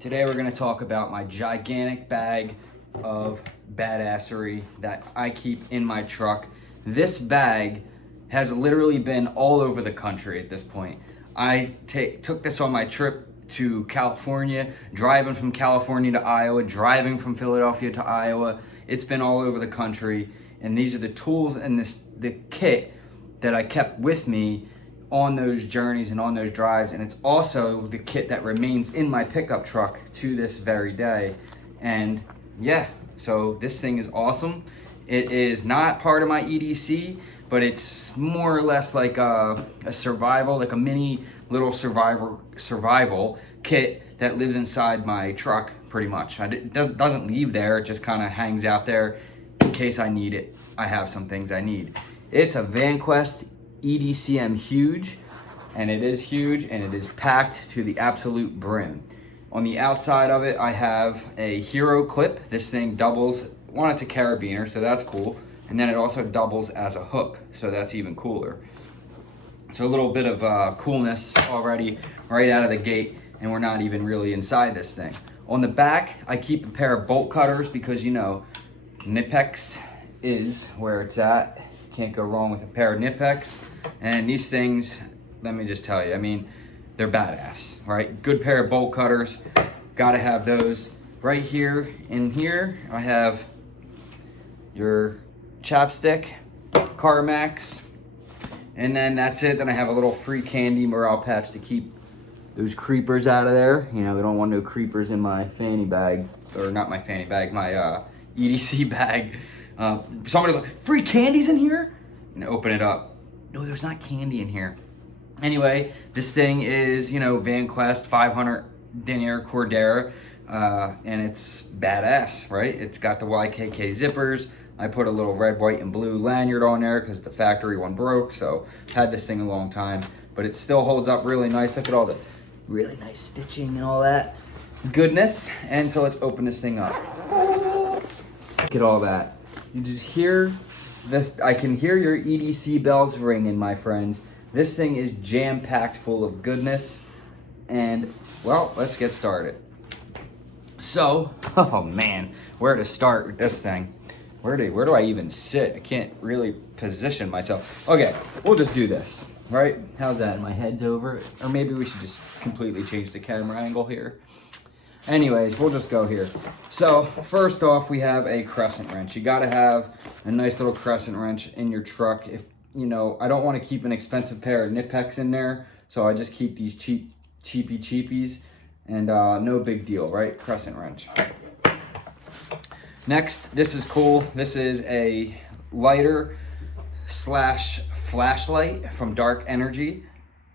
Today we're going to talk about my gigantic bag of badassery that I keep in my truck. This bag has literally been all over the country at this point. I took this on my trip to California, driving from California to Iowa, driving from Philadelphia to Iowa. It's been all over the country, and these are the tools and the kit that I kept with me on those journeys and on those drives, and it's also the kit that remains in my pickup truck to this very day. And yeah, so this thing is awesome. It is not part of my EDC, but it's more or less like a survival, like a mini little survival kit that lives inside my truck pretty much. It doesn't leave there, it just kind of hangs out there in case I need it. I have some things I need. It's a Vanquest EDCM huge, and it is huge, and it is packed to the absolute brim. On the outside of it, I have a hero clip. This thing doubles, one, it's a carabiner, so that's cool, and then it also doubles as a hook, so that's even cooler. So a little bit of coolness already right out of the gate, and we're not even really inside this thing. On the back, I keep a pair of bolt cutters because, you know, Knipex is where it's at. Can't go wrong with a pair of Knipex. And these things, let me just tell you, I mean, they're badass, right? Good pair of bolt cutters, gotta have those. Right here, in here, I have your chapstick, Carmax, and then that's it. Then I have a little free candy morale patch to keep those creepers out of there. You know, we don't want no creepers in my fanny bag, or not my fanny bag, my EDC bag. Somebody like, free candies in here? And open it up. No, there's not candy in here. Anyway, this thing is, you know, Vanquest 500 denier Cordera, and it's badass, right? It's got the YKK zippers. I put a little red, white, and blue lanyard on there because the factory one broke, so had this thing a long time, but it still holds up really nice. Look at all the really nice stitching and all that goodness. And so let's open this thing up. Look at all that. You just hear this. I can hear your EDC bells ringing, my friends. This thing is jam-packed full of goodness. And, well, let's get started. So, oh man, where to start with this thing? Where do I even sit? I can't really position myself. Okay, we'll just do this, right? How's that? My head's over? Or maybe we should just completely change the camera angle here. Anyways, we'll just go here. So, first off, we have a Crescent Wrench. You gotta have a nice little Crescent Wrench in your truck. If, you know, I don't want to keep an expensive pair of Knipex in there, so I just keep these cheapies, and no big deal, right? Crescent Wrench. Next, this is cool. This is a lighter slash flashlight from Dark Energy,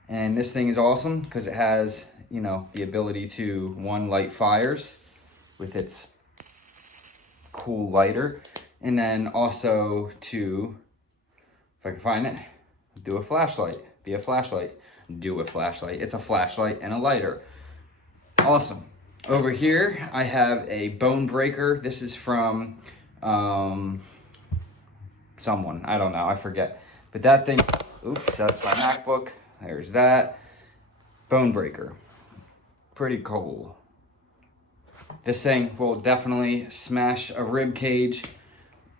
and this thing is awesome because it has, you know, the ability to, one, light fires with its cool lighter, and then also to, if I can find it, do a flashlight, be a flashlight, do a flashlight. It's a flashlight and a lighter. Awesome. Over here, I have a bone breaker. This is from someone, I don't know, I forget. But that thing, oops, that's my MacBook. There's that. Bone breaker. Pretty cool. This thing will definitely smash a rib cage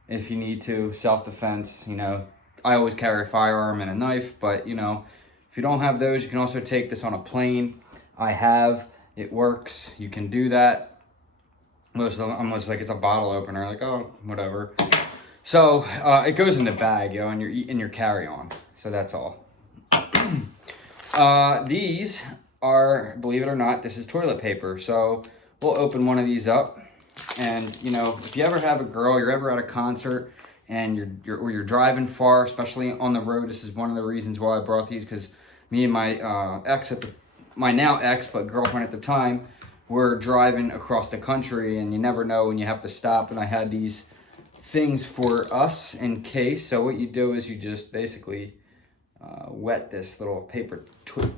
if you need to. Self-defense, you know. I always carry a firearm and a knife, but, you know, if you don't have those, you can also take this on a plane. I have. It works. You can do that. Most of them, I'm just like, it's a bottle opener. Like, oh, whatever. So it goes in the bag, you know, in your carry-on. So that's all. These are, believe it or not, this is toilet paper. So we'll open one of these up, and, you know, if you ever have a girl, you're ever at a concert, and you're driving far, especially on the road. This is one of the reasons why I brought these, because me and my my now ex, but girlfriend at the time, were driving across the country, and you never know when you have to stop, and I had these things for us in case. So what you do is you just basically wet this little paper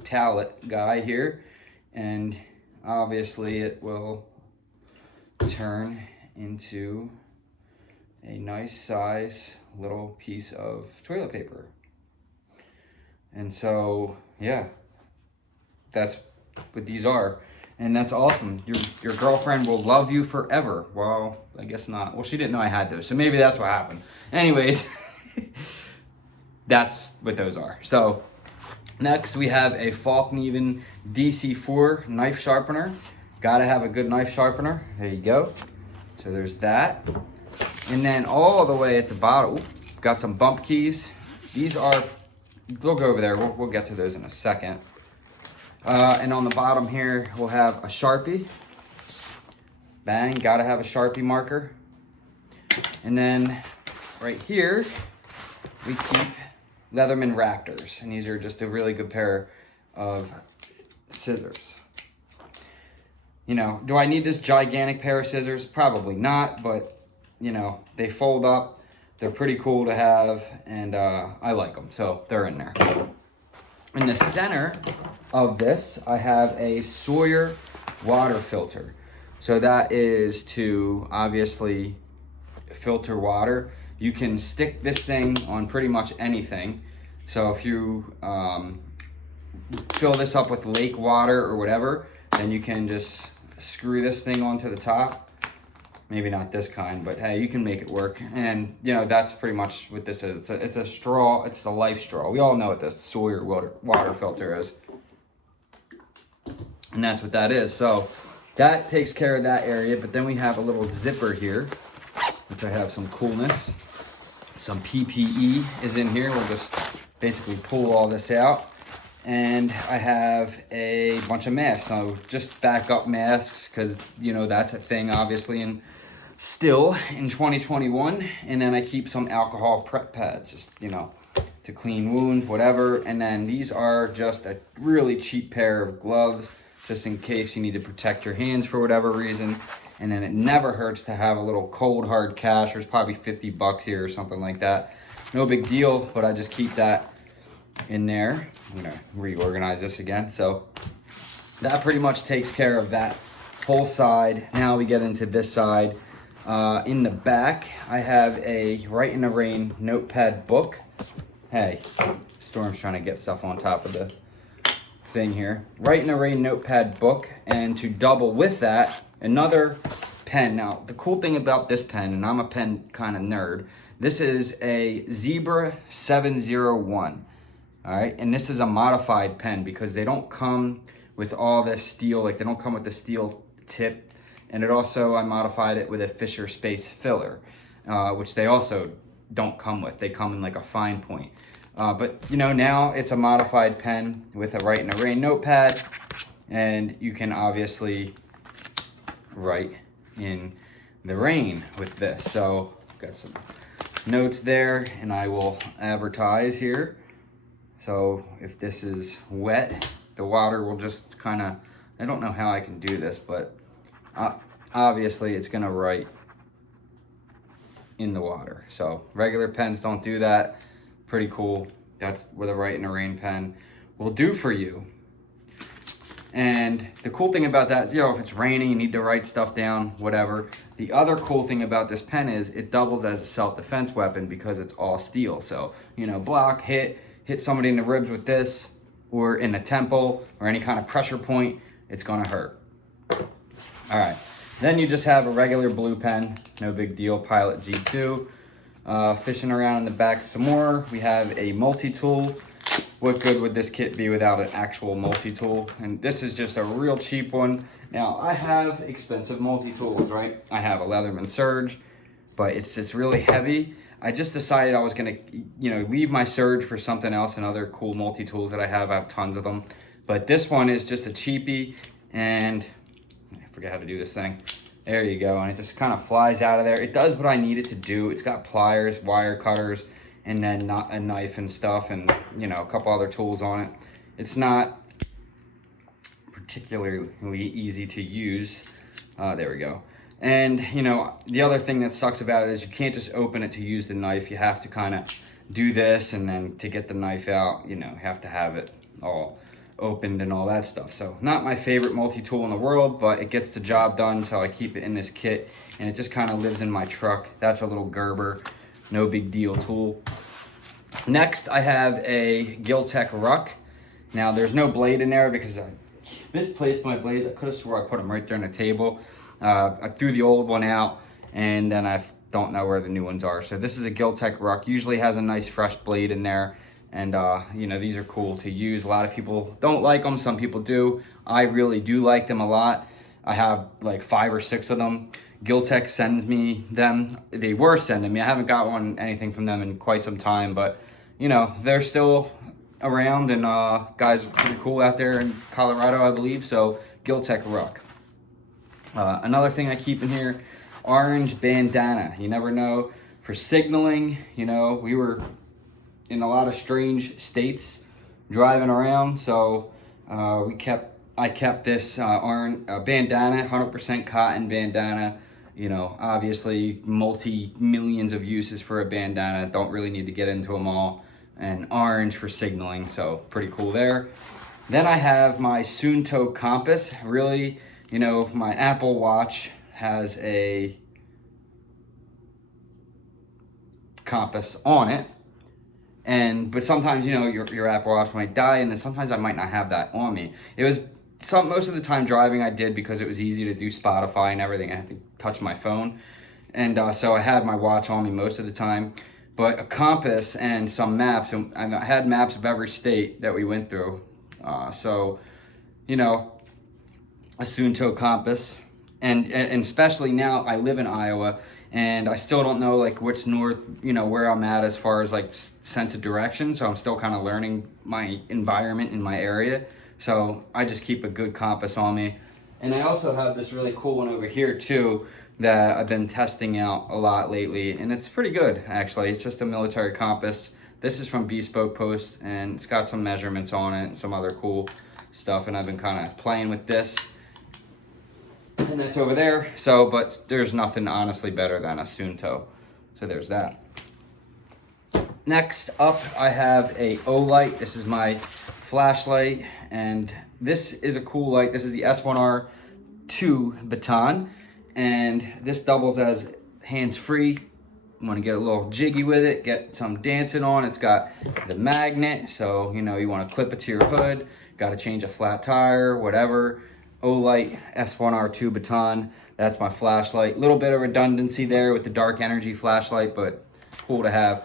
towel guy here, and obviously it will turn into a nice size little piece of toilet paper. And so, yeah, that's what these are. And that's awesome. Your girlfriend will love you forever. Well, I guess not. Well, she didn't know I had those, so maybe that's what happened. Anyways, that's what those are. So next we have a Falkneven DC4 knife sharpener. Gotta have a good knife sharpener. There you go. So there's that. And then all the way at the bottom, got some bump keys. These are, we'll go over there. We'll get to those in a second. And on the bottom here, we'll have a Sharpie. Bang, gotta have a Sharpie marker. And then right here, we keep Leatherman Raptors. And these are just a really good pair of scissors. You know, do I need this gigantic pair of scissors? Probably not, but you know, they fold up. They're pretty cool to have, and I like them, so they're in there. In the center of this, I have a Sawyer water filter. So that is to obviously filter water. You can stick this thing on pretty much anything. So if you fill this up with lake water or whatever, then you can just screw this thing onto the top. Maybe not this kind, but hey, you can make it work. And you know, that's pretty much what this is. It's a straw, it's a life straw. We all know what the Sawyer water filter is. And that's what that is. So that takes care of that area, but then we have a little zipper here, which I have some coolness. Some PPE is in here. We'll just basically pull all this out. And I have a bunch of masks. So just backup masks, because you know that's a thing obviously in still in 2021. And then I keep some alcohol prep pads, just you know, to clean wounds, whatever. And then these are just a really cheap pair of gloves, just in case you need to protect your hands for whatever reason. And then it never hurts to have a little cold hard cash. There's probably 50 bucks here or something like that. No big deal, but I just keep that in there. I'm gonna reorganize this again. So that pretty much takes care of that whole side. Now we get into this side. In the back, I have a Write in the Rain notepad book. Hey, Storm's trying to get stuff on top of the thing here. Write in the Rain notepad book, and to double with that, another pen. Now, the cool thing about this pen, and I'm a pen kind of nerd, this is a Zebra 701. All right, and this is a modified pen because they don't come with all this steel, like they don't come with the steel tip. And it also, I modified it with a Fisher Space filler, which they also don't come with. They come in like a fine point. But you know, now it's a modified pen with a Write in the Rain notepad, and you can obviously write in the rain with this. So I've got some notes there, and I will advertise here. So if this is wet, the water will just kind of, I don't know how I can do this, but obviously it's gonna write in the water. So regular pens don't do that. Pretty cool. That's what a Write in the Rain pen will do for you. And the cool thing about that is, you know, if it's raining, you need to write stuff down, whatever. The other cool thing about this pen is it doubles as a self-defense weapon because it's all steel. So, you know, block, hit somebody in the ribs with this, or in the temple, or any kind of pressure point, it's gonna hurt. All right, then you just have a regular blue pen, no big deal, Pilot G2. Fishing around in the back some more, we have a multi-tool. What good would this kit be without an actual multi-tool? And this is just a real cheap one. Now, I have expensive multi-tools, right? I have a Leatherman Surge, but it's just really heavy. I just decided I was gonna, you know, leave my Surge for something else and other cool multi-tools that I have tons of them. But this one is just a cheapie, and I forget how to do this thing. There you go, and it just kind of flies out of there. It does what I need it to do. It's got pliers, wire cutters, and then not a knife and stuff, and you know, a couple other tools on it. It's not particularly easy to use. There we go. And you know, the other thing that sucks about it is you can't just open it to use the knife. You have to kind of do this, and then to get the knife out, you know, have to have it all opened and all that stuff. So not my favorite multi-tool in the world, but it gets the job done, so I keep it in this kit, and it just kind of lives in my truck. That's a little Gerber, no big deal tool. Next, I have a Giltec Ruck. Now, there's no blade in there because I've misplaced my blades. I could have swore I put them right there on the table. I threw the old one out, and then I don't know where the new ones are. So this is a Giltec Ruck. Usually has a nice fresh blade in there, and you know, these are cool to use. A lot of people don't like them, some people do. I really do like them a lot. I have like 5 or 6 of them. Giltec sends me them. They were sending me. I haven't got anything from them in quite some time, but you know, they're still around, and guys are pretty cool out there in Colorado, I believe. So Giltec Ruck. Another thing I keep in here, orange Bandanna. You never know, for signaling. You know, we were in a lot of strange states driving around, so I kept this orange Bandanna, 100% cotton Bandanna. You know, obviously multi-millions of uses for a bandana. Don't really need to get into them all. And orange for signaling, so pretty cool there. Then I have my Tsunto Compass. Really, you know, my Apple Watch has a compass on it, but sometimes, you know, your Apple Watch might die, and then sometimes I might not have that on me. It was most of the time driving I did, because it was easy to do Spotify and everything. I had to touch my phone, and so I had my watch on me most of the time. But a compass and some maps, and I had maps of every state that we went through. So, you know, a Tsunto Compass, and especially now I live in Iowa, and I still don't know like which north, you know, where I'm at as far as like sense of direction. So I'm still kind of learning my environment in my area. So I just keep a good compass on me. And I also have this really cool one over here too that I've been testing out a lot lately, and it's pretty good actually. It's just a military compass. This is from Bespoke Post, and it's got some measurements on it and some other cool stuff, and I've been kind of playing with this. And it's over there. So, but there's nothing honestly better than a Tsunto. So there's that. Next up, I have a O-light. This is my flashlight, and this is a cool light. This is the S1R2 baton, and this doubles as hands-free. You want to get a little jiggy with it, get some dancing on. It's got the magnet, so you know, you want to clip it to your hood, got to change a flat tire, whatever. O-light S1R2 baton. That's my flashlight. Little bit of redundancy there with the dark energy flashlight, but cool to have.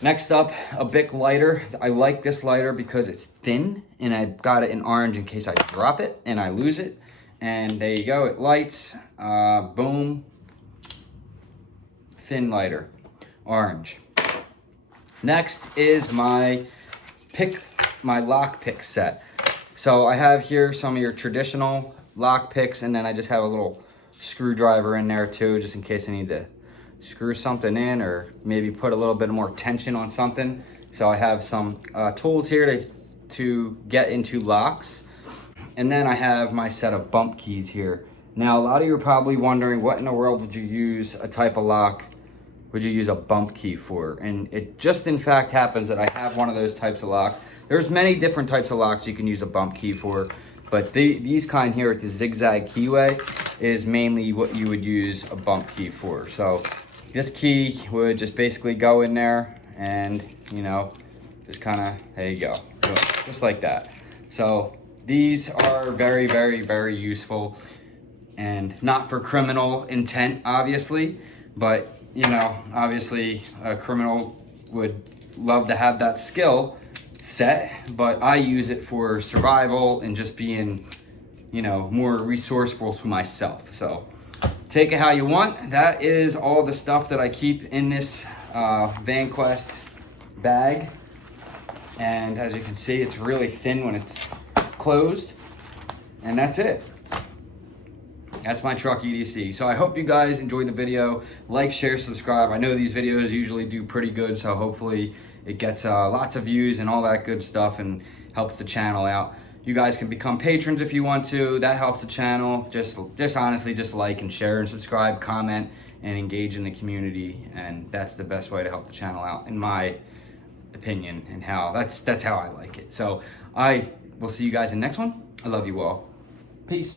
Next up, a Bic Lighter. I like this lighter because it's thin, and I got it in orange in case I drop it and I lose it. And there you go, it lights. Boom. Thin lighter, orange. Next is my lock pick set. So I have here some of your traditional lock picks, and then I just have a little screwdriver in there too, just in case I need to screw something in or maybe put a little bit more tension on something. So I have some tools here to get into locks. And then I have my set of bump keys here. Now, a lot of you are probably wondering, what in the world would you use a type of lock, would you use a bump key for? And it just in fact happens that I have one of those types of locks. There's many different types of locks you can use a bump key for, but these kind here with the zigzag keyway is mainly what you would use a bump key for. So this key would just basically go in there, and you know, just kind of, there you go, just like that. So these are very, very, very useful, and not for criminal intent, obviously, but you know, obviously a criminal would love to have that skill set, but I use it for survival and just being, you know, more resourceful to myself. So take it how you want. That is all the stuff that I keep in this Vanquest bag, and as you can see, it's really thin when it's closed, and that's it. That's my truck EDC. So I hope you guys enjoyed the video. Like, share, subscribe. I know these videos usually do pretty good, so hopefully it gets lots of views and all that good stuff and helps the channel out. You guys can become patrons if you want to. That helps the channel. Just honestly, just like and share and subscribe, comment, and engage in the community. And that's the best way to help the channel out, in my opinion, and how that's how I like it. So I will see you guys in the next one. I love you all. Peace.